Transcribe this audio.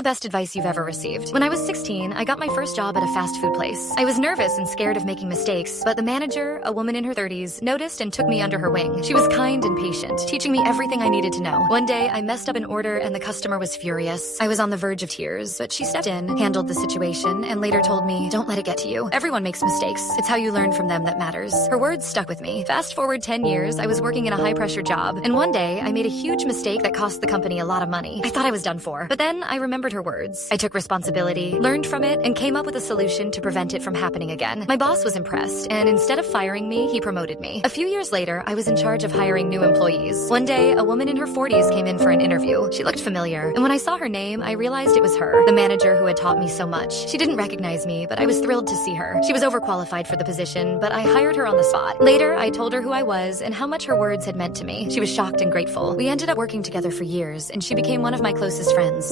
the best advice you've ever received? When I was 16, I got my first job at a fast food place. I was nervous and scared of making mistakes, but the manager, a woman in her 30s, noticed and took me under her wing. She was kind and patient, teaching me everything I needed to know. One day, I messed up an order and the customer was furious. I was on the verge of tears, but she stepped in, handled the situation, and later told me, "Don't let it get to you. Everyone makes mistakes. It's how you learn from them that matters." Her words stuck with me. Fast forward 10 years, I was working in a high-pressure job, and one day, I made a huge mistake that cost the company a lot of money. I thought I was done for. But then, I remembered her words. I took responsibility, learned from it, and came up with a solution to prevent it from happening again. My boss was impressed, and instead of firing me, he promoted me. A few years later, I was in charge of hiring new employees. One day, a woman in her 40s came in for an interview. She looked familiar, and when I saw her name, I realized it was her, the manager who had taught me so much. She didn't recognize me, but I was thrilled to see her. She was overqualified for the position, but I hired her on the spot. Later, I told her who I was and how much her words had meant to me. She was shocked and grateful. We ended up working together for years, and she became one of my closest friends.